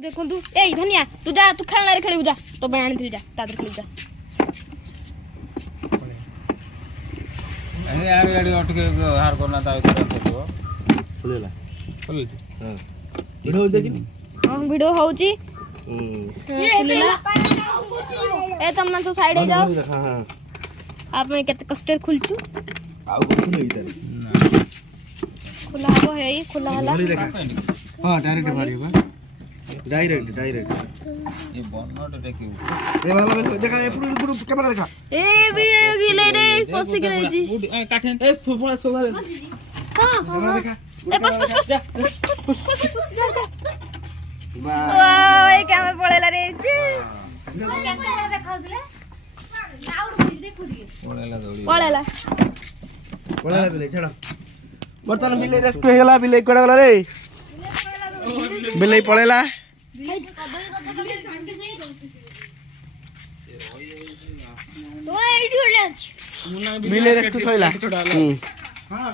देखो तू ए धनिया तू जा तू खेलना रे खेलिबू जा तो मैं आनी थी जा तादर खेली जा अरे यार गाड़ी अटके हार करना ता इतना तो खुलेला खोल हां वीडियो देखिन हां वीडियो होउची ए तुम मन तो साइड जाओ हां आप मैं केते कस्टर खुलचू आउ कुछ नहीं इधर खुला हो है ये खुला हला हां डायरेक्ट मारिबा डायरेक्ट ये बनोट देखियो ए वाला में देखा ए पुरु कैमरा देखा ए वीडियो गिले रे फसी गरे जी काठेन ए फुफड़ा सोगा हां कैमरा देखा ए बस जा जा वाह ए क्या में पळेला रे जी कैमरा देखाउ दिले लाउड म्यूजिक देखु दिए पळेला बिले छड़ा बर्तन बिले रेस्क्यू हेला बिले कोडा गला रे बिले पळेला बिले रेस्क्यू सइला हां